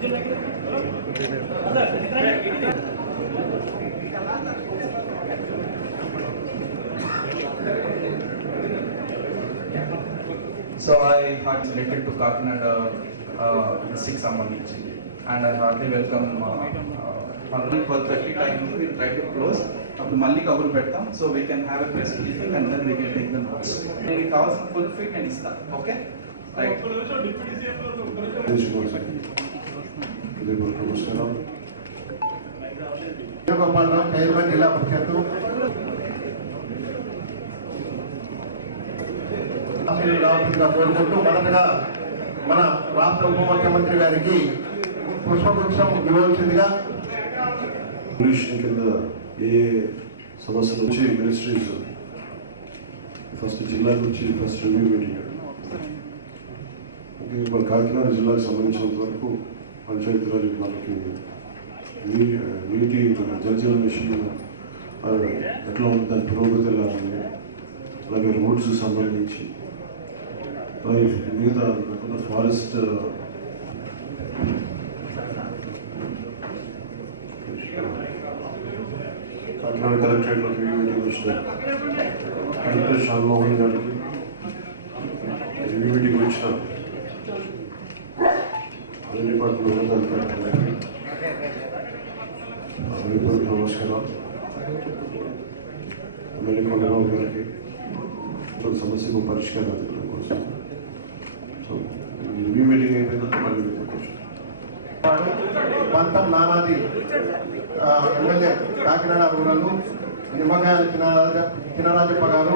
So I had related to Kakinada district సంబంధించి and I heartily welcome already 12:30 time we will try to close అప్పుడు మళ్ళీ కబుర్లు పెడతాం so we can have a press briefing and then we can take the notes. మీకు కావాల్సిన full fit నేను ఇస్తాను. Okay right. నమస్కారం. జిల్లా పరిషత్తు కోరుకుంటూ మొదటగా మన రాష్ట్ర ఉప ముఖ్యమంత్రి గారికి పుష్పగుచ్చం ఇవ్వవలసిందిగా. పొల్యూషన్ కింద ఏ సమస్యల నుంచి మినిస్ట్రీస్ ఫస్ట్ జిల్లా నుంచి ఫస్ట్ రివ్యూ మీటింగ్ మన కాకినాడ జిల్లాకు సంబంధించినంత వరకు పంచాయతీరాజ్ మనకి నీటి జలజీవన్ మిషన్ ఎట్లా ఉంది, దాని పురోగతి ఎలా ఉంది, అలాగే రోడ్స్ సంబంధించి మిగతా ఫారెస్ట్ కాకినాడ కలెక్టరేట్లో రివ్యూ మీటింగ్ వచ్చిన కలెక్టర్ శ్యామమోహన్ గారికి రివ్యూ మీటింగ్ వచ్చిన అన్ని డిపార్ట్మెంట్ ఉన్నతాధికారులకి నమస్కారం. ఎమ్మెల్యే కొండబాబు గారికి సమస్యకు పరిష్కారం అధికారం కోసం రివ్యూ మీటింగ్ అయిపోయిందంటే మళ్ళీ పంతం నానాది ఎమ్మెల్యే కాకినాడ రూరల్ నిమ్మకాయల చినరాజప్ప గారు